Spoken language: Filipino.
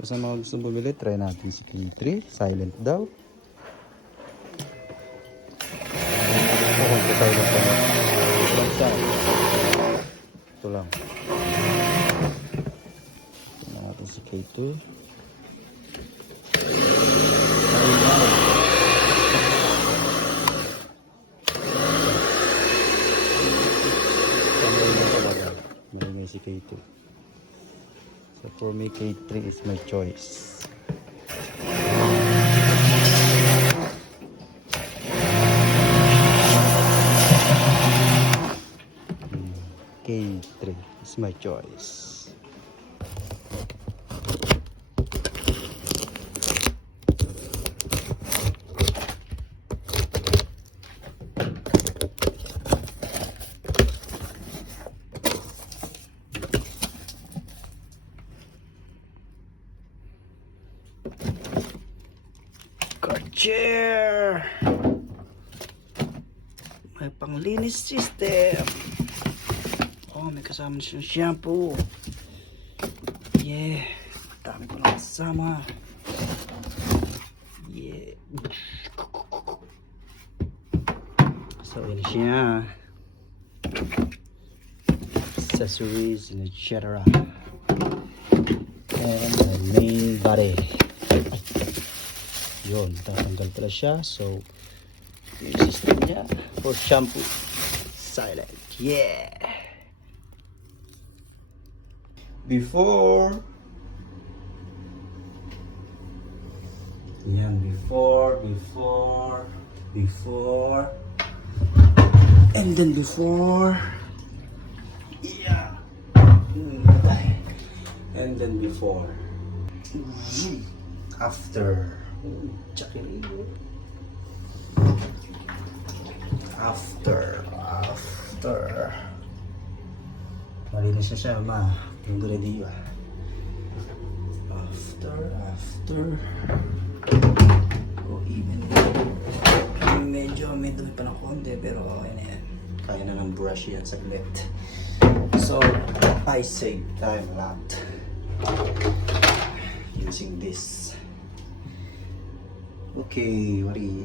So sa mga gusto bumili, try natin si K3 Silent daw. Ito silent pa na. Ito lang siya. Ito lang. Ito natin si K2. Maringay si K2. So for me, K3 is my choice. K3 is my choice. Karcher! May panglinis system. Oh, may kasama na siyang shampoo. Yeah. Dami ko lang kasama. Yeah. So, yun siya. Accessories and etc. And the main body. Yun, tatanggal pala siya. So, yung system niya for shampoo. Silent. Yeah! Before. Yan, before. And then before. Yeah. And then before. After. After. Malinis na siya, ma. Yung gulay After. Oh, even. Medyo may dumi pa ng konti, pero okay na yan. Kaya na ng brush yan saglit. So, I save time a lot using this. Okay, what do you